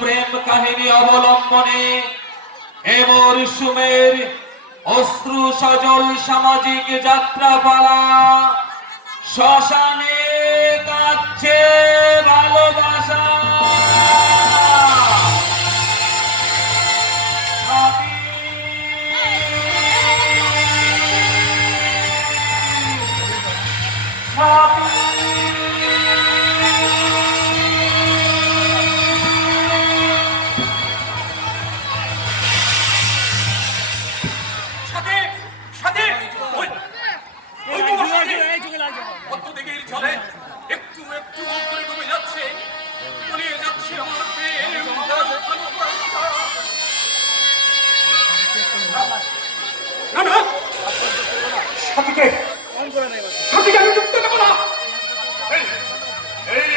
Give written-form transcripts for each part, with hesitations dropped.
প্রেম কাহিনী অবলম্বনে এ মরশুমের অশ্রু সজল সামাজিক যাত্রাপালা শ্মশানে কাঁদছে ভালোবাসা।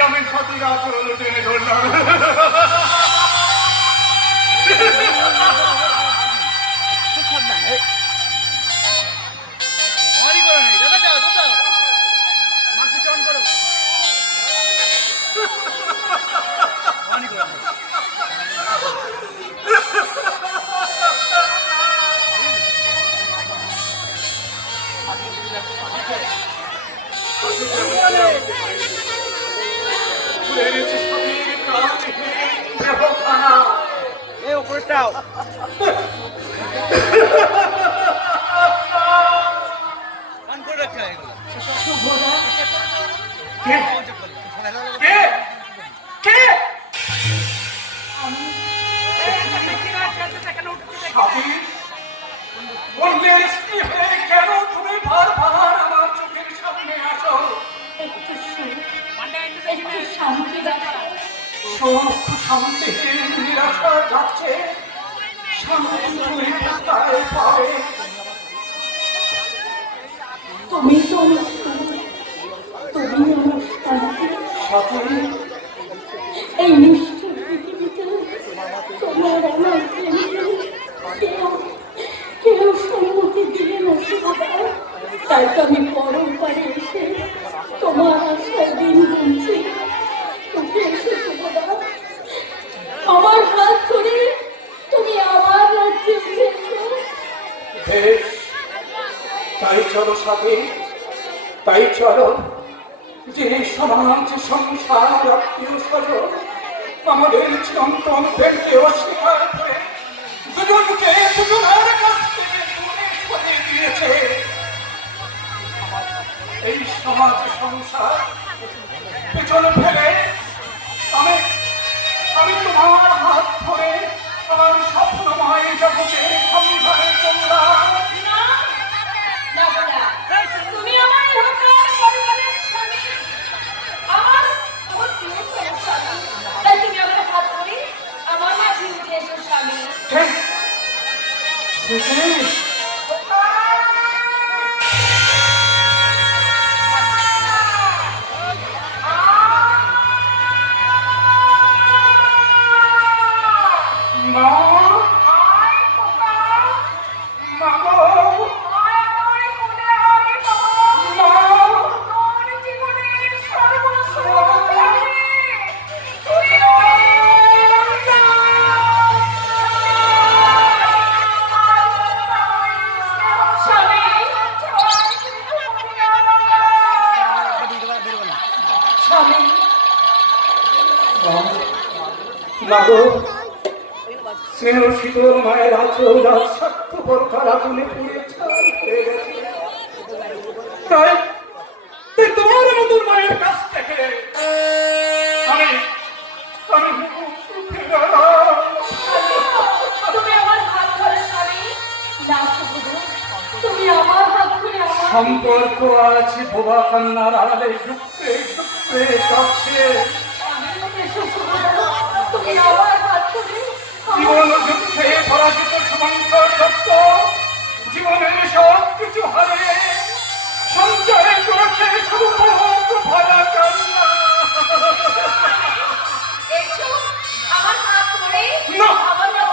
আমি সতী আচরণ টেনে ধরলাম। উপরটাও কেন তুমি বারবার আমার চোখের সামনে আসো? শান্তি নিরাশা যাচ্ছে, তুমি তো তুমি আমার শান্তি। এই নিষ্ঠুর পৃথিবীতে তোমার আমার কেউ সম্মতি দিলে না সুভদ্রা। তাই তো আমি পরম পারে এসে তোমার আশায় দিন গুনছি। তুমি এসে সুভদ্রা, আমার হাত ধরে তুমি আমার রাজ্যে এসেছো। বেশ, তাই চলো সাথে, তাই চলো। যে সমাজ সংসার আত্মীয় স্বজন আমাদের চিরন্তন প্রেমকে অস্বীকার করে দুজনকে দুজনের কাছ থেকে দূরে সরিয়ে দিয়েছে, এই সমাজ সংসার পেছনে ফেলে আমি আমি তোমার হাত ধরে আমার স্বপ্নময় জগতের সন্ধানে করলাম। তুমি আমার ইহকাল পরিবারের স্বামী, আমার প্রিয়তম স্বামী। তাই তুমি আমার হাত ধরে আমার মাঝে উঠে এসো স্বামী। স্নেহ শীতল মায়ের আচল আর স্বার্থপর কারাগুলি পুড়ে ছাই হয়ে গেছে। তাই তোমার মতন মায়ের কাছ থেকে আমি তুমি আমার হাত ধরে স্বামী, না সুভদ্রা, তুমি আমার হাত ধরে সম্পর্ক আছে বোবা কান্নার আড়ালে ডুবতে ডুবতে কাছে। তুমি আমার হাত ধরে জীবন যুদ্ধে পরাজিত শুভঙ্কর দত্ত জীবনের সব কিছু হারিয়ে সঞ্চয় করেছে শুধু ভরা কান্না। আমার হাত ধরে না আমার না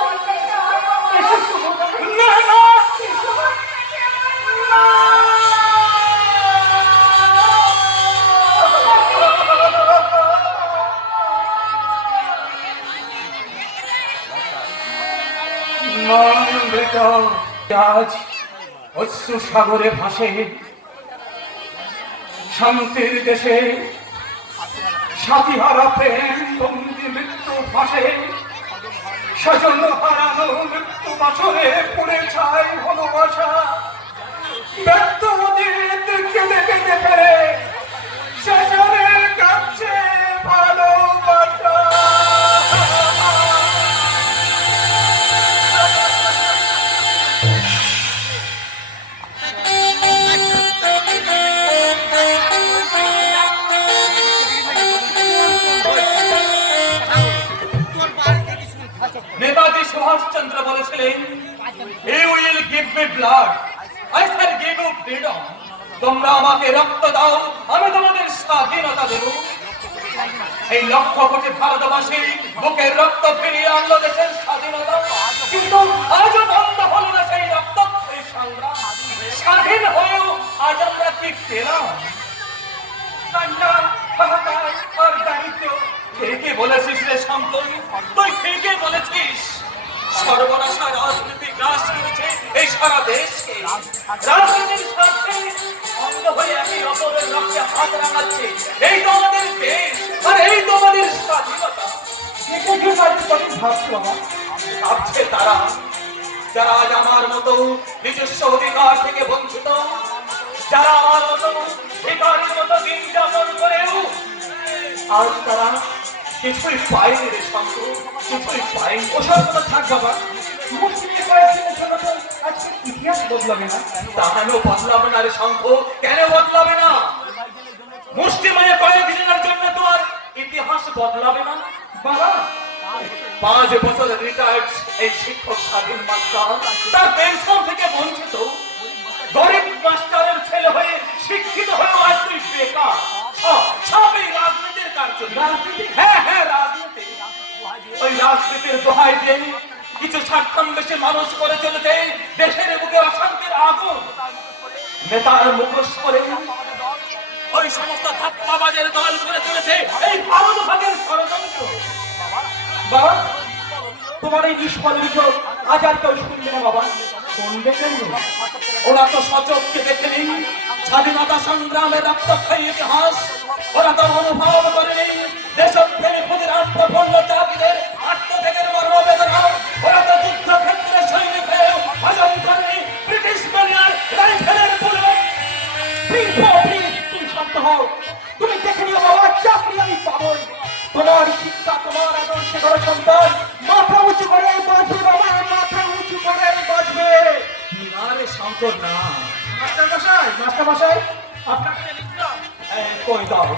হয়তো আজ অশ্রু সাগরে ভাসে শান্তির দেশে সাথীহারা প্রেম বন্দি মৃত্যু ফাঁসে স্বজন হারানো মৃত্যু বছরে পুড়ে ছাই ভালোবাসা ব্যক্ত অতীত কেঁদে কেঁদে ফেরে শেষরে কাছে ভালোবাসা। নেতাজি সুভাষচন্দ্র বলেছিলেন, "He will give me blood, I shall give you freedom." তোমরা আমাকে রক্ত দাও, আমি তোমাদের স্বাধীনতা দেব। এই লক্ষ কোটি ভারতবাসী বুকের রক্ত ফিরিয়ে আনলো দেশের স্বাধীনতা, কিন্তু আজও বন্ধ হলো না সেই রক্ত, সেই সংগ্রাম। স্বাধীন হয়েও আজ আমরা কি পেলাম? কান্না, হাহাকার আর দারিদ্র্য। ঠিকই বলেছিস রে শঙ্কর, তুই ঠিকই বলেছিস। সর্বনাশা রাজনীতি গ্রাস করেছে এই সারা দেশকে। রাজনীতির স্বার্থে অন্ধ হয়ে একে অপরের রক্তে হাত রাঙাচ্ছে। এই তো আমাদের দেশ, আর এই তো আমাদের স্বাধীনতা। ভাবছে তারা, যারা আজ আমার মতো নিজস্ব অধিকার থেকে বঞ্চিত, যারা আমার মতো ভিখারির মতো দিন যাপন করেও আজ তারা কিছুই পায়নি রে শঙ্কর, কিছুই পায়নি। ওসব কথা থাক বাবা, মুসলিমের কয়েকদিনের জন্য তো আজকে ইতিহাস বদলাবে না। তা কেন বদলাবে না রে শঙ্কর, কেন বদলাবে না? মুষ্টিমেয় কয়েকদিনের জন্য তো আর ইতিহাস বদলাবে না বাবা। 5 বছর রিটায়ার্ড এই শিক্ষক স্বাধীন মাস্টার তার পেনশন থেকে বঞ্চিত। গরিব মাস্টারের ছেলে হয়ে শিক্ষিত হয়ে আজ তুই বেকার। সব এই রাজনীতির কার্য। রাজনীতি? হ্যাঁ হ্যাঁ, রাজনীতি। ওই রাজনীতির দোহাই দিয়ে কিছু স্বার্থান্বেষী মানুষ করে চলেছে দেশের বুকে অশান্তির আগুন। নেতার মুখোশ করে ওই সমস্ত ধাপ্পাবাজের দল করে চলেছে এই ভারত ভাগের ষড়যন্ত্র। বাবা, তোমার এই নিষ্ফল অভিযোগ আজ আর কেউ শুনবে না বাবা। শুনবে কেন? ওরা তো সচক্ষে দেখেনি স্বাধীনতা সংগ্রামের রক্তক্ষয়ী ইতিহাস। ওরা তো অনুভব করেনি দেশপ্রেমী খুদের আত্মপূর্ণ চাকরিদের আত্মত্যাগের মর্মবেদনা। ওরা তো যুদ্ধক্ষেত্রে সৈনিক হয়েও হজম করেনি ব্রিটিশ বানিয়ার রাইফেলের বুলেট। প্লিজ বাবা, প্লিজ তুমি শান্ত হও। তুমি দেখে নিও বাবা, চাকরি আমি পাবোই। তোমার শিক্ষা, তোমার আদর্শে গড়া সন্তান মাথা উঁচু করে বাঁচবে বাবা, মাথা উঁচু করে বাঁচবে। না রে শঙ্কর, না। মাস্টার মশাই, মাস্টার মশাই, আপনাকে লিখলাম। কই দাও।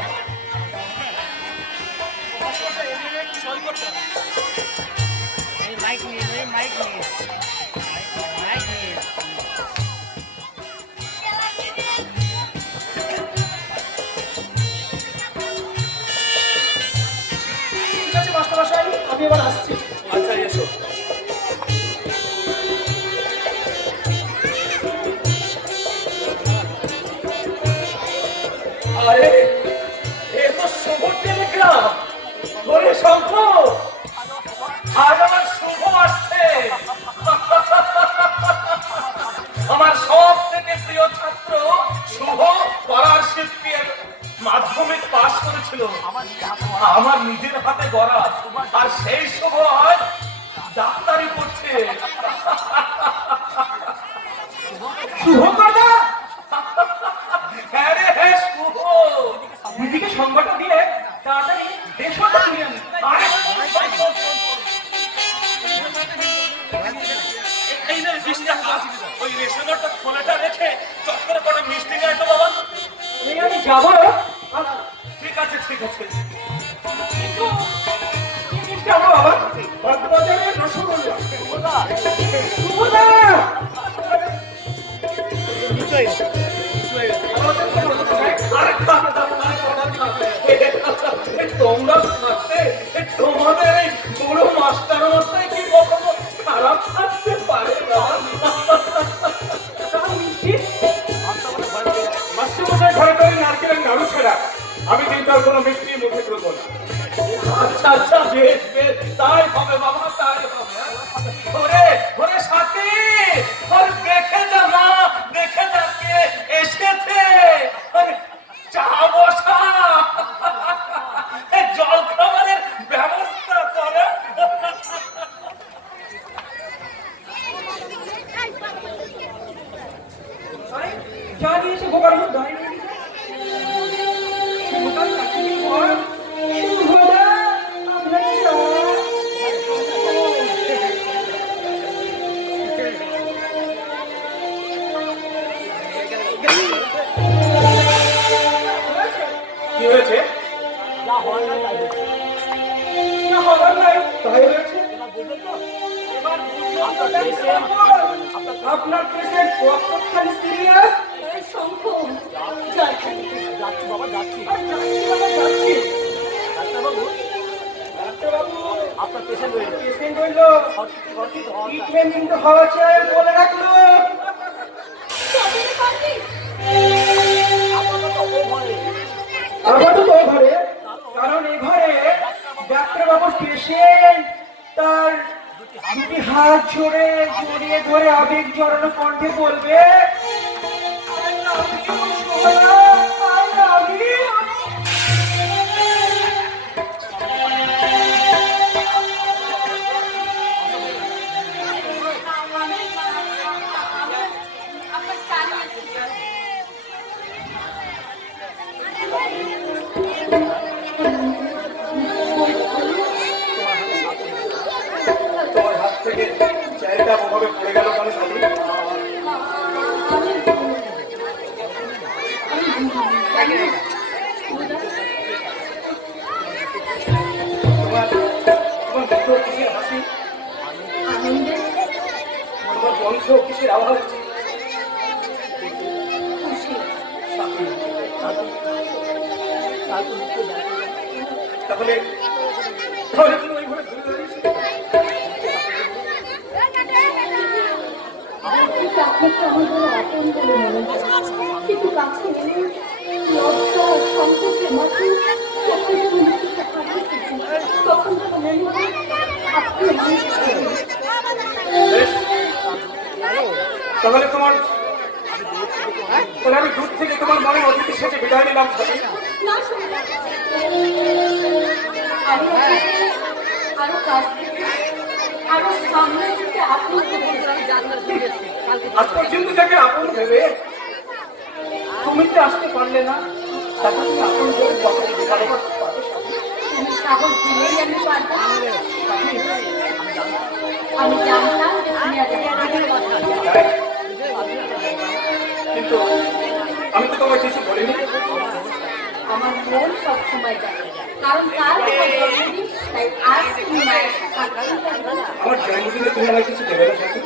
মাইক নিয়ে ঠিক আছে মাস্টার মশাই, আমি এবার আসছি। আচ্ছা, এসো। আরে এ তো শুভ টেলিগ্রাম। ওরে শঙ্কর, আজ আমার শুভ আসছে। আমার সব থেকে প্রিয় ছাত্র শুভ পড়ার শিল্পীর মাধ্যমিক পাশ করেছিল আমার নিজের হাতে গড়া, আর সেই শুভ আজ ডাক্তারি পড়ছে। শুভ দাদা, হ্যাঁ রে হ্যাঁ, শুভ। দিদিকে সংবাদটা দিয়ে তাড়াতাড়ি দেশটা নিয়ে আনি। আরে এই নে মিষ্টি হাত। ওই রেশনারটা খোলাটা রেখে চক্করে করে মিষ্টি নিয়ে আসো বাবা। এই আমি যাবো। ঠিক আছে, ঠিক আছে। কিন্তু কি মিষ্টি আনবো বাবা? বাগবাজারের রসগোল্লা। শুভদা! আরে খা, খা, খা, খা, খা। তোমরা থাকতে তোমাদের এই বুড়ো মাস্টার মশাই কি কখনো খারাপ থাকতে পারে না? মাস্টারমশাই ঘরে ঘরে নারকেলের নাড়ু ছাড়া আমি কিন্তু আর কোনো মিষ্টি মুখে তুলবো না। আচ্ছা আচ্ছা, বেশ বেশ, তাই হবে বাবা, তাই হবে। ওরে ওরে সাথী, জানিয়ে এসে বোকার মতো দাঁড়িয়ে রইলি। শুভদা, কাকিনি বল। শুভদা, আমরা চা। কি হয়েছে? যা হওয়ার নাই তাই হয়েছে। না হবার নাই তাই হয়েছে। এবার বুঝলেন তো? আপনার পেশেন্ট কতখানি সিরিয়াস? শঙ্খ যাচ্ছি যাচ্ছি বাবা, যাচ্ছি। যাচ্ছি। ডাক্তারবাবু, ডাক্তারবাবু, আপনার পেশেন্ট রইল। পেশেন্ট হইল। ভর্তি তো হওয়ার চাই। ট্রিটমেন্ট কিন্তু হওয়া চাই বলে রাখলো। আপাতত ও ভয়ে। আপাতত ও ঘরে, কারণ এই ঘরে ডাক্তারবাবুর পেশেন্ট তার দুটি হাত জড়িয়ে ধরে আবেগ জড়ানো কণ্ঠে বলবে, I love you, সোনা, I love you. তোমার হাত থেকে চাইটা ওভাবে পড়ে গেল কেন সাথী? তোমার মুখ কিসের হাসি, তোমার কণ্ঠ কিসের আওয়াজ? সাথী, তাহলে তাহলে তুমি ওইভাবে ধরে দাঁড়িয়েছো। কিন্তু কাছে এলে লজ্জা সংকোচের মতো তখন তো মনে হয় আপনি বেশ, তাহলে আমি দূর থেকে তোমার মনে অতিথি সেজে বিদায় নিলাম সাথী। না শুনে আরো কাছ থেকে আরো সামনে থেকে আপনি আজ পর্যন্ত যাকে আপন ভেবে তুমি তো আসতে পারলে না, তাকে তুমি আপন ভেবে কখনো ভালোবাসতে পারবে সাথী? তুমি সাহস দিলেই আমি পারবো। আমি জানতাম যে তুমি তাই? কিন্তু আমি তো তোমায় কিছু বলিনি। আমার মন সবসময় জানে, কারণ কাল আমার জন্মদিন, তাই আজ তুমি মায়ের সাথে আমার জন্মদিনে তুমি আমায় কিছু দেবে না সাথী?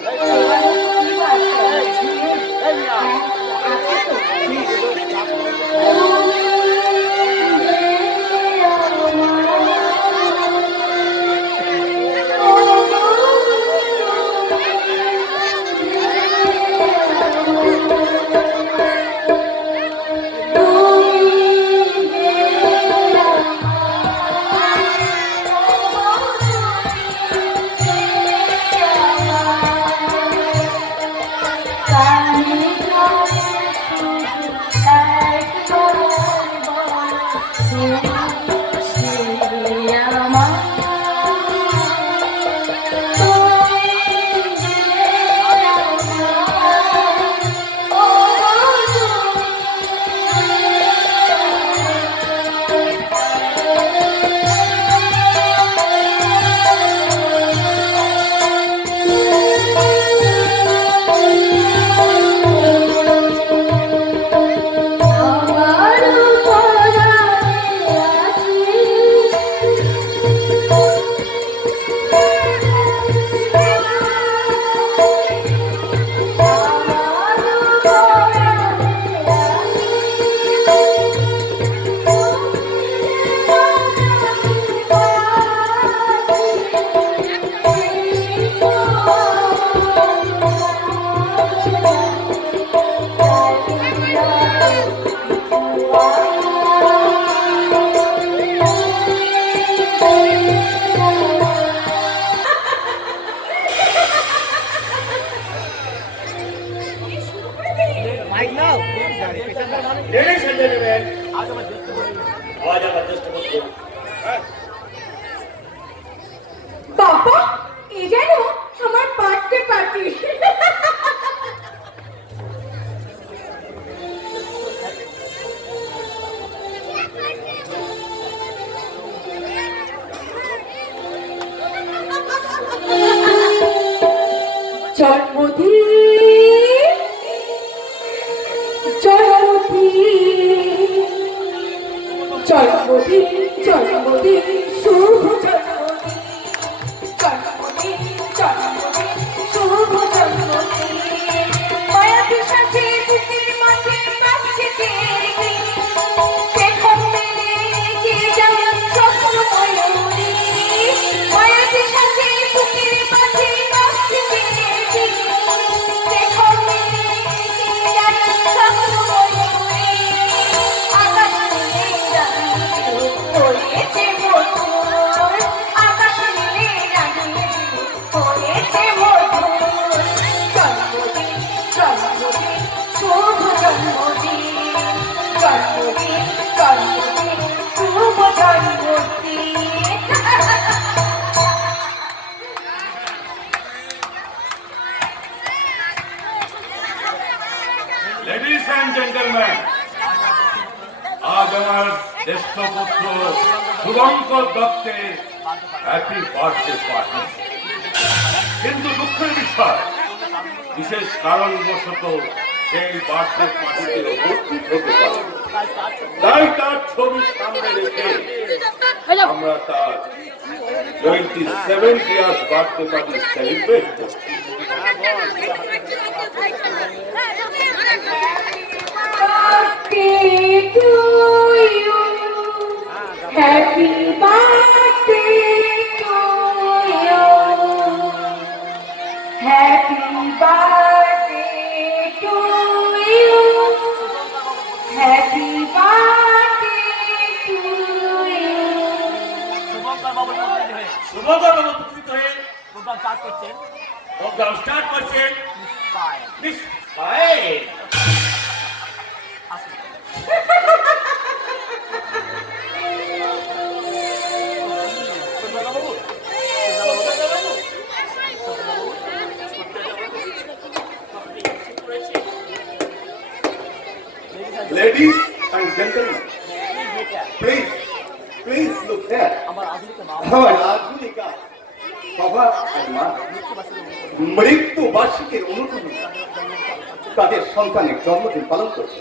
Ladies and gentlemen, আজ আমার জ্যেষ্ঠ পুত্র। বাবা, এ যেন আমার বার্থডে পার্টি। জন্মদিন জন্মদিন জন্মদিন জন্মদিন শুভ জন্মদিন জন্মদিন জন্মদিন শুভ জন্মদিন মায়াবী সাজে বুকের মাঝে নাচছে কেরি দেখো মেলে যে যেমন স্বপ্ন ময়ূরী মায়াবী সাজে বুকের মাঝে নাচছে কেরি দেখো মেলে যে যেমন স্বপ্ন ময়ূরী আকাশ নীলে রাঙিয়ে হয়েছে মধুর আকাশ নীলে রাঙিয়ে হয়েছে মধুর জন্মদিন জন্মদিন শুভ জন্মদিন জন্মদিন জন্মদিন শুভ জন্মদিন Ladies and gentlemen, আজ আমার জ্যেষ্ঠ পুত্র শুভঙ্কর দত্তের হ্যাপি বার্থডে পার্টি। কিন্তু দুঃখের বিষয়, বিশেষ কারণবশত সেই বার্থডে পার্টিতে উপস্থিত হতে পারে, তাই তার ছবি সামনে রেখে আমরা তার 27th years birthday party celebrate করছি। Birthday to you. Happy birthday to you. Happy birthday to you. Happy birthday to you. Shubhankar বাবু উপস্থিত হয়ে শুভঙ্কর বাবু উপস্থিত হয়ে প্রোগ্রাম স্টার্ট করছেন। প্রোগ্রাম স্টার্ট করছেন। বাই। মিস পায়েল। আসুন। বাবু Ladies and gentlemen, please look here. আমার আধুনিক মা আমার আধুনিকা বাবা আর মা মৃত্যু বার্ষিকীর অনুকূলে তাদের সন্তানের জন্মদিন পালন করছে।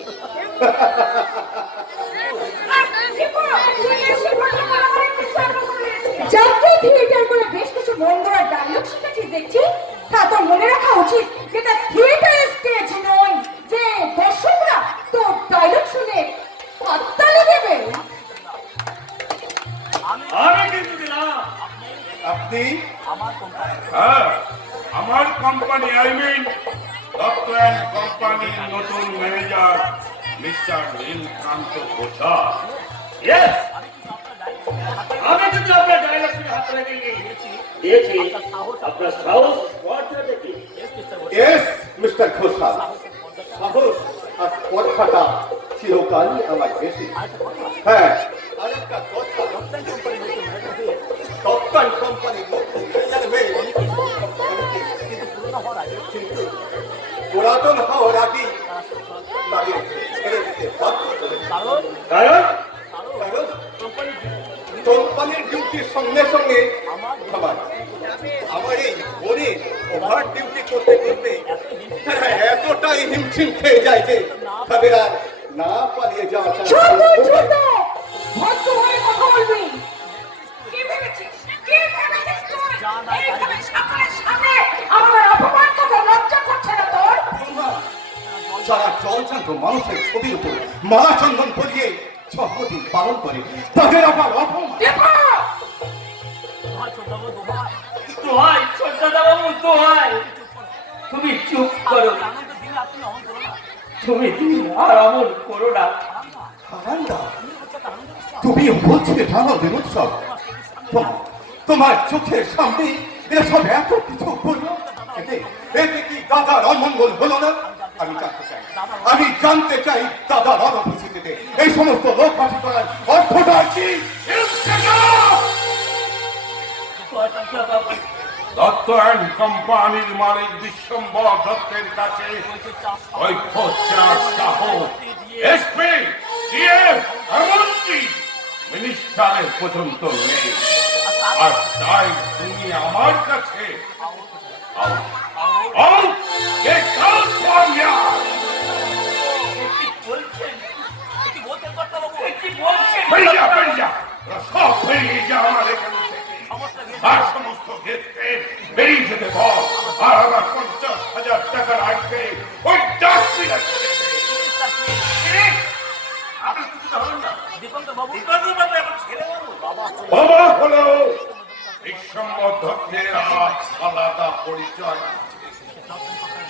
জাতীয় থিয়েটার বলে বেশ কিছু মন গড়া ডায়লগ শিখেছিস দেখছি। তা তো মনে রাখা উচিত যেটা থিয়েটার স্টেজ নয়, যে দর্শকরা তো ডায়লগ শুনে হাততালি দেবে। আমি কিন্তু দিলাম। আপনি আমার কোম্পানি হ্যাঁ আমার company I mean Dutta and কোম্পানির নতুন manager mister Nilkanta Ghosal. Yes, আমি কিন্তু আপনার ডায়লগ শুনে হাত তুলে দিয়েছি। আপনার সাহস পর্যায়ে দেখি। এস মিস্টার ঘোষাল, সাহস আর কথাটা চিরকালই আমার বেশি। হ্যাঁ আরেকটা কথা, দত্তান কোম্পানির নতুন ম্যানেজার হয়ে কিন্তু পুরাতন হওয়ার আগেই তাদের ছেড়ে দিতে বাধ্য করেছে। কারণ কারণ কারণ কোম্পানির ডিউটির সঙ্গে সঙ্গে আমার এই বোনে ওভার ডিউটি করতে করতে তারা এতটাই হিমশিম খেয়ে যায় যে তাদের আর না পালিয়ে যাওয়া যায়। ভদ্র হয়ে কথা বলবি। কি ভেবেছিস? কি ভেবেছিস তুই? এইভাবে সকলের সামনে আমার অপমান করতে লজ্জা করছে না তোর? যারা জলজান্ত মানুষের ছবির উপর মালা চন্দন পরিয়ে জন্মদিন পালন করে তাদের আবার অপমান। দোহাই ছোটদা বাবু, দোহাই তুমি চুপ করো। আনন্দ দিনে আপনি অমন করো না। তুমি দিন আর অমন করো না। আনন্দা, তুমি বলছিলে জন্মদিন উৎসব, তোমার চোখের সামনে এরা সব এত কিছু করলো, এতে কি দাদার অমঙ্গল হলো না? আমি জানতে চাই দাদার অনুপস্থিতিতে এই সমস্ত লোক হাসি করার অর্থটা কি? দত্ত অ্যান্ড কোম্পানির মালিক বিশ্বম্বর দত্তের কাছে এসপি ডিএম এমনকি মিনিস্টারের পর্যন্ত নেই, আর তাই তুমি আমার কাছে Get out from here! কি বলছেন কি বলছেন কর্তাবাবু কি বলছেন বেরিয়ে ওরা সব বেরিয়ে যা আমার এখান থেকে সমস্যা কি আর সমস্ত ক্ষেত্রে বেরিয়ে যেতে বল আর আমার 50,000 টাকার আইতে ওই ডাস্টবিনে ফেলে দে। আপনি কিছু হলেন না দীপঙ্কর বাবু এখন ছেলে বাবু বাবা বাবা হলো বিশ্বম্বদ্ধের আলাদা পরিচয় আছে।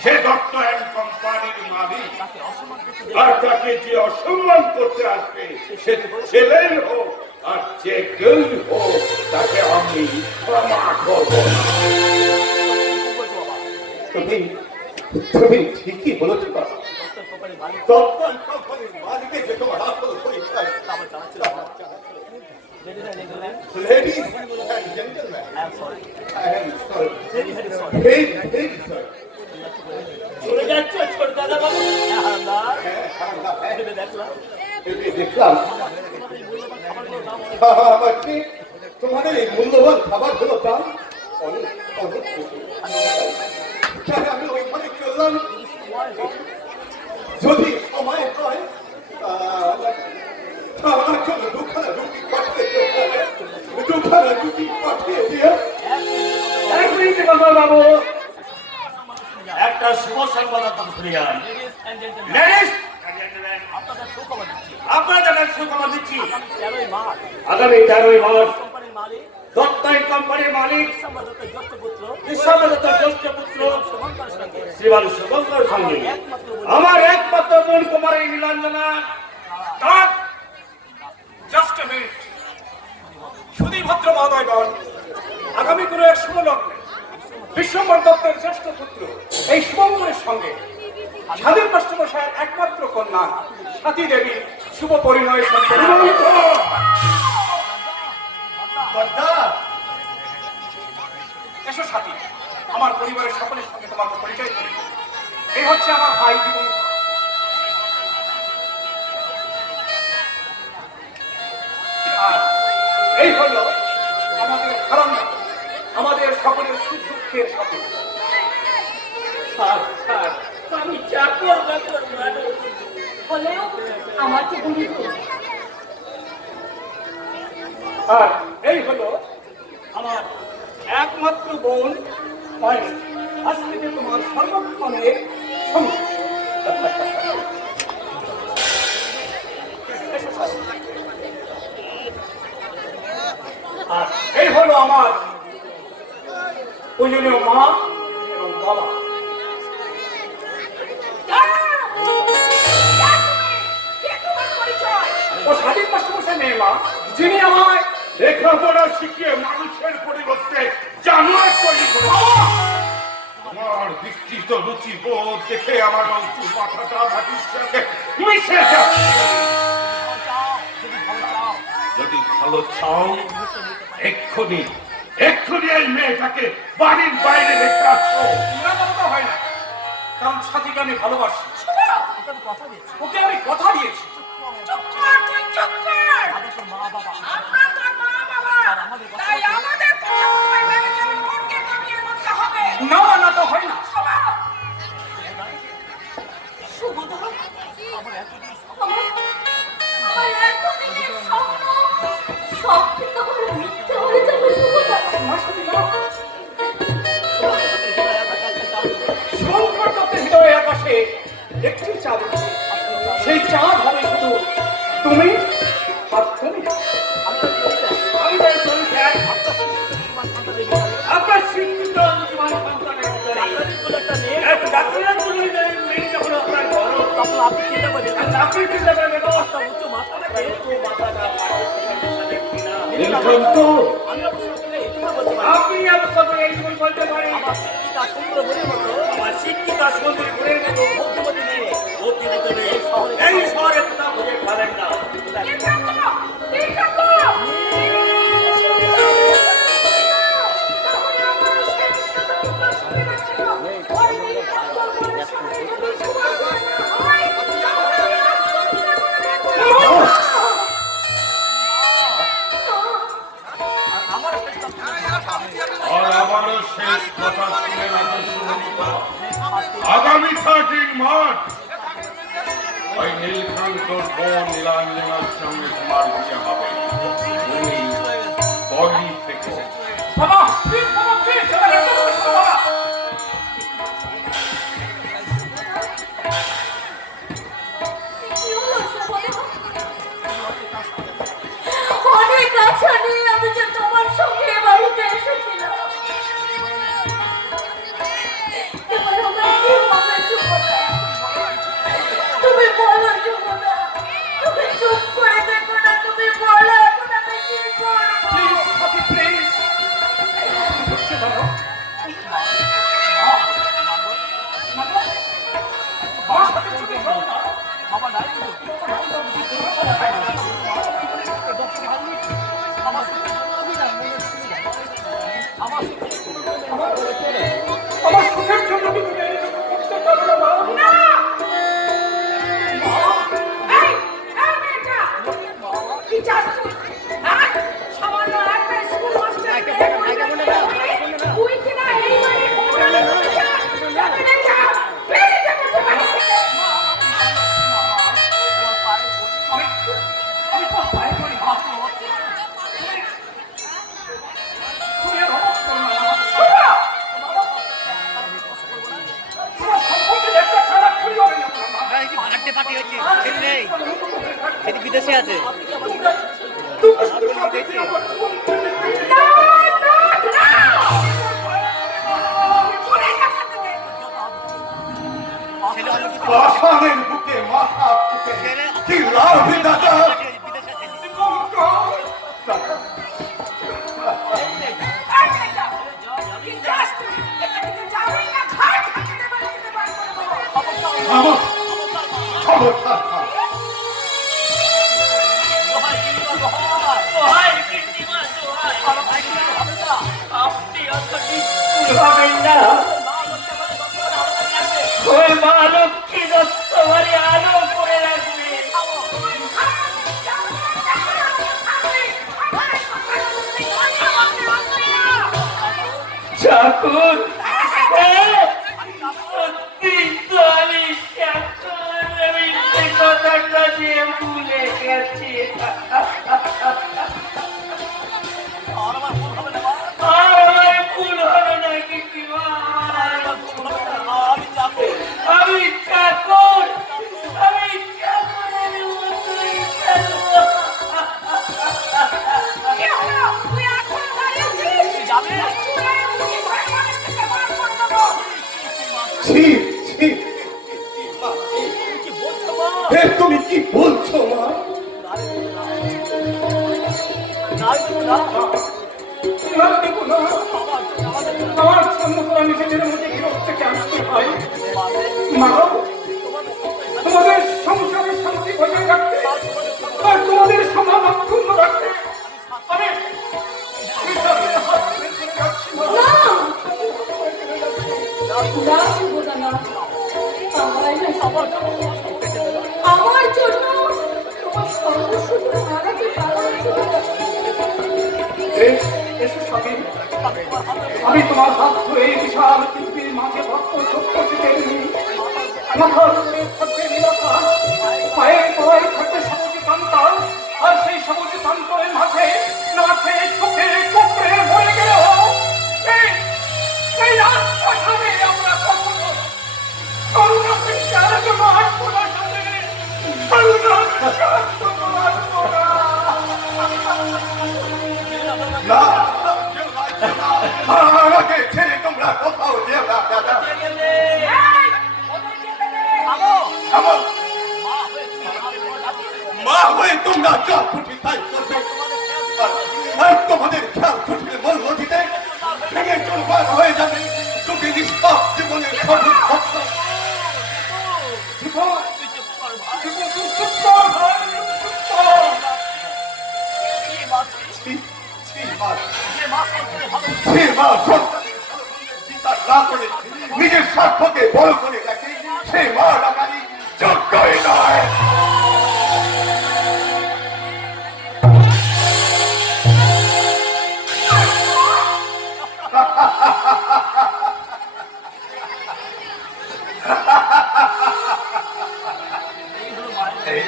সে দত্ত অ্যান্ড কোম্পানির মালিক তাকে অসম্মান করতে আর তাকে যে অসম্মান করতে আসবে সে ছেলের হোক আর যে কেউ হোক তাকে আমি ক্ষমা করব না। তুমি তুমি ঠিকই বলেছ বাবা। দত্তর কোম্পানির মালিক দত্ত অ্যান্ড কোম্পানির মালিকের যে তোমার আসল পরিচয় আবার জানাচ্ছিল Ladies and gentlemen, I am sorry I am sorry. Very very sorry Very sorry. চলে যাচ্ছে ছোট দাদা বাবু হ্যাঁ হারামদার হ্যাঁ, ভেবে দেখলাম দেখলাম তোমাদের মূল্যবান খাবারগুলোর দাম অনেক আমার ঠিক তোমাদের এই মূল্যবান খাবারগুলো দাম অনেক অনেক বেশি। তাই আমি ওইখানে চললাম, যদি সময় হয় আমার জন্য দুখানা রুটি পাঠিয়ে দিয়ে এক মিনিট বাবু একটা শুভ সংবাদ আপনাদের শুনে যান। Ladies and gentlemen, লেডিস আপনাদের সুখবর দিচ্ছি আপনাদের সুখবর দিচ্ছি, 13ই মার্চ আগামী 13ই মার্চ কোম্পানির মালিক দত্ত অ্যান্ড কোম্পানির মালিক সম্রাটের জ্যেষ্ঠ পুত্র বিশ্বব্রতের জ্যেষ্ঠ পুত্র শুভঙ্কর সঙ্গে শ্রীমান শুভঙ্কর সঙ্গে একমাত্র আমার একমাত্র বোন কুমারী নীলাঞ্জনা দাঁড়ান। Just a minute. সুধী ভদ্র মহোদয়গণ, আগামী কোনো এক শুভ লগ্নে বিশ্বম্বর দত্তের জ্যেষ্ঠ পুত্র এই শুভঙ্করের সঙ্গে স্বাধীন রাষ্ট্রমশায়ের একমাত্র কন্যা সাথী দেবী শুভ পরিণয় সম্পন্ন। এসো সাথী, আমার পরিবারের সকলের সঙ্গে তোমাকে পরিচয় করি। এই হচ্ছে আমার ভাই দীপঙ্কর। আর এই হলো আমাদের হারামদা, আমাদের সকলের সুখ দুঃখের সাথে। আমি চাকর বাকর মানুষ হলেও আমার জীবনে আর এই হলো আমার একমাত্র বোন পায়েল। আজ থেকে তোমার সর্বক্ষণের সঙ্গী। এসো সাথী। আর এই হলো আমার পূজনীয় মা এবং বাবা। ও স্বাধীন রাষ্ট্রমশাই মেয়ে মা, যিনি আমায় লেখাপড়া শিখিয়ে মানুষের পরিবর্তে জানোয়ার তৈরি করে। আমার বিকৃত রুচি বোধ দেখে আমার অঙ্কু মাথাটা মাটির সঙ্গে মিশে যায়। যদি ভালো চাও এক্ষুনি এই মেয়েটাকে বাড়ির বাইরে রেখে আসো। হয় না, কারণ সাথীকে আমি ভালোবাসি, কথা দিচ্ছি ওকে আমি কথা দিয়েছি। আমাদের তো মা বাবা আর আমাদের কথা না না তো হয় না। আমার এতদিন সব থেকে আমার মিথ্যে হয়ে যাবে শুভদা। শঙ্কর দত্তের হৃদয় আকাশে একটি চাঁদ উঠবে। সেই চাঁদ হবে শুধু তুমি আর তুমি। আমি তাই চলছি আপনার শিক্ষিত বুদ্ধিমান সন্তানের ভিতরে এক ডাক্তারের তুলনায় মেয়ে যখন আপনার ঘর, তখন আপনি চিন্তা করেন আপনি চিন্তা করবেন একটা উঁচু মাথা থাকে একটু মাথাটা দেখছি না। আমি অবশ্য এইটুকু বলতে পারি আপনি আপনার এইটুকু বলতে পারেন আমার শিক্ষিতা সুন্দর বলে মতো আমার শিক্ষিতা সুন্দরী গুণের মতো বুদ্ধিমতী মেয়ে বুদ্ধিমতী মেয়ে এই শহরে তা খুঁজে পাবেন না। আমার আর আমারও শেষ কথা শুনে না তো শুনুন। আগামী তোর বোন নীলাঞ্জনার সঙ্গে তোমার বিয়ে হবে তুমি বলি থেকে বাবা প্লিজ বাবা প্লিজ আমার একটা কথা শোনো বাবা কি হলো সুভদ্রা? অনেক আশা নিয়ে আমি যে তোমার সঙ্গে এ বাড়িতে এসেছিলাম। এবার আমার কি হবে সুভদ্রা? তুমি বলো সুভদ্রা, তুমি চুপ করে দেখো না, তুমি বলো এখন আমি কি করবো? প্লিজ সখী প্লিজ ধৈর্য ধরো মা সখী তুমি ধরো না আমার সুখের জন্য কি তুমি এইটুকু করতে পারো না মা? এই, এই মেয়েটা! কি চাস তুই? হ্যাঁ? সামান্য একটা স্কুল মাস্টার তুই কিনা এই বাড়ির বউরানী হতে চাস? যাবে না যা! বেরিয়ে যা বলছি বাড়ি থেকে! আমি তো পায়ে পড়ি হাত তুমি আর অবাক করো না মা। তোমার সম্পর্কে একটা খারাপ করিও না মা। বার্থডে পার্টি হচ্ছে ছেলে নেই সেটি বিদেশে আছে তুমি শুধু সখীকে আমার জীবন থেকে ফিরিয়ে না, না, না! চলে যা এখান থেকে! ছেলে অনেক কিছু পাষাণের বুকে মাথা ফুটে কি লাভ দাদা বিদেশে আছে এই মেয়েটা! কি চাস তুই? এখান থেকে যাবি না ঘাট হাঁটতে বাড়ি থেকে বার করে দেবো! আমার খবরদার না। হবেন না ওই মা লক্ষ্মী দত্ত বাড়ি আলো করে রাখবে ঠাকুর সত্যি তো আমি ঠাকুর আমি সে কথাটা দিয়ে ভুলে গেছি আর আমার ভুল হবে না কিছু আমি ঠাকুর আমি ঠাকুরের মতোই থাকবো। কি হলো? তুই এখন দাঁড়িয়েছিস? চুলের মুঠি ধরে বাড়ি থেকে বার করে দেবো! ছি ছি এ তুমি কি বলছো মা না দেবো না আমার জন্মকরা নিজেদের মধ্যে বিরোধ থেকে আসতে হয় মা তোমাদের সংসারে শান্তি বজায় রাখতে আর তোমাদের সমান অক্ষুণ্ণ রাখতে আমি বিচারের হাত ধরে চলে যাচ্ছি মা। না না সুভদ্রা না, আমায় না সুভদ্রা, আমার জন্য তোমার সর্বস্ব হারাতে পারো সুভদ্রা। এসো সখী আমি তোমার হাত ধরে এই বিশাল পৃথিবীর মাঝে ভক্ত ছোট্ট থেকে মাথার উপরে থাকবে নীলাকাশ পায়ের তলায় থাকবে সবুজ প্রান্তর আর সেই সবুজ প্রান্তরের মাঝে না খেয়ে সুখে কুকড়ে মরে গেলেও এই রাজপ্রাসাদে আমরা কখনো করুণা বিচার জন্য আসবো না সাথে করুণা বিচার জন্য আসবো না। না আমাকে ছেড়ে তোমরা কোথাও যেও না দাদা এই, ওদের যেতে দে! আমার মা হয়ে তোমরা যা খুশি তাই করবে আর তোমাদের খেয়াল খুশির মূল নদীতে ভেঙে চলবার হয়ে যাবে তুমি নিষ্পাপ জীবনের সঠিক ভক্ত ছি, ছি, মা। ছি, মা, সন্তানের ভালোমন্দের বিচার না করে নিজের স্বার্থকে বড় করে রাখে সেই মা ডাকানি যোগ্যই নয় এই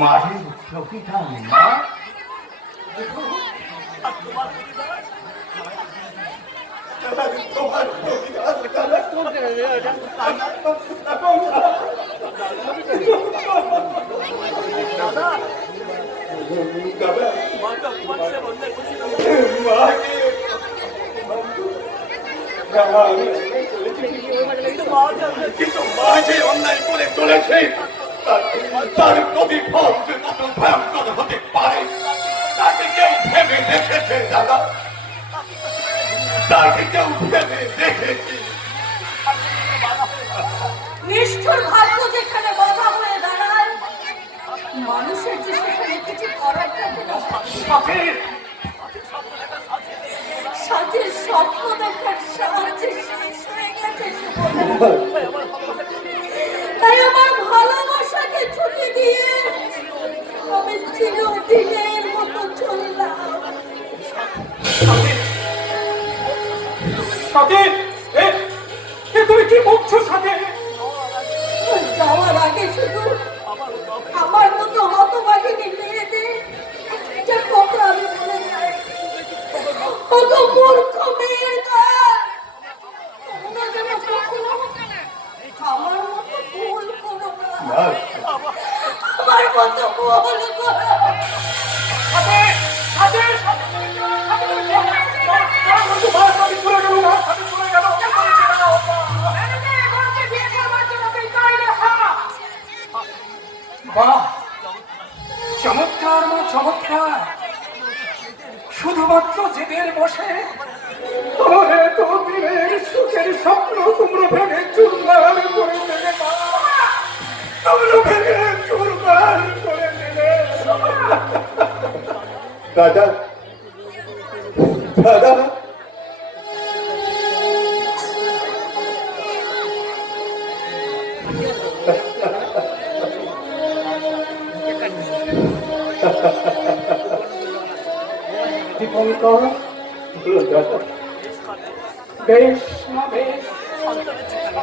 মায়ের প্রতিদান মা। তোমার কিন্তু মা যে অন্যায় করে চলেছে তার প্রতিফল যে কত ভয়ঙ্কর হতে পারে তাকে কেউ ভেবে দেখেছে দাদা? তাকে কেউ ভেবে দেখেছে? নিষ্ঠুর ভাগ্য যেখানে বাধা হয়ে দাঁড়ায়, মানুষের যে সেখানে কিছু করার থাকে না। সাথে স্বপ্ন দেখার সাহায্যে শেষ হয়ে গেছে সুবোধা। তাই আমার ভালোবাসাকে ছুটি দিয়ে আমি চিরদিনের মতো চললাম। সাথে তুমি কি বলছো সাথে? যাওয়ার আগে শুধু আমার মতো হতভাগিনী মেয়েদের একটা কথা আমি বলে যাই, কত মূর্খ মেয়ের দল, তোমরা যেন কখনো আমার মতো ভুল করো না, আমার মতো ভুল করো না। বাহ, চমৎকার মা, চমৎকার। শুধুমাত্র জেদের বসে তোমার তো দিনের সুখের স্বপ্ন তোমরা ভেঙে চুরমার করে দেবে মা, তোমরা ভেঙে চুরমার করে দেবে। দাদা দাদা দীপঙ্কর, বেশ না বেশ,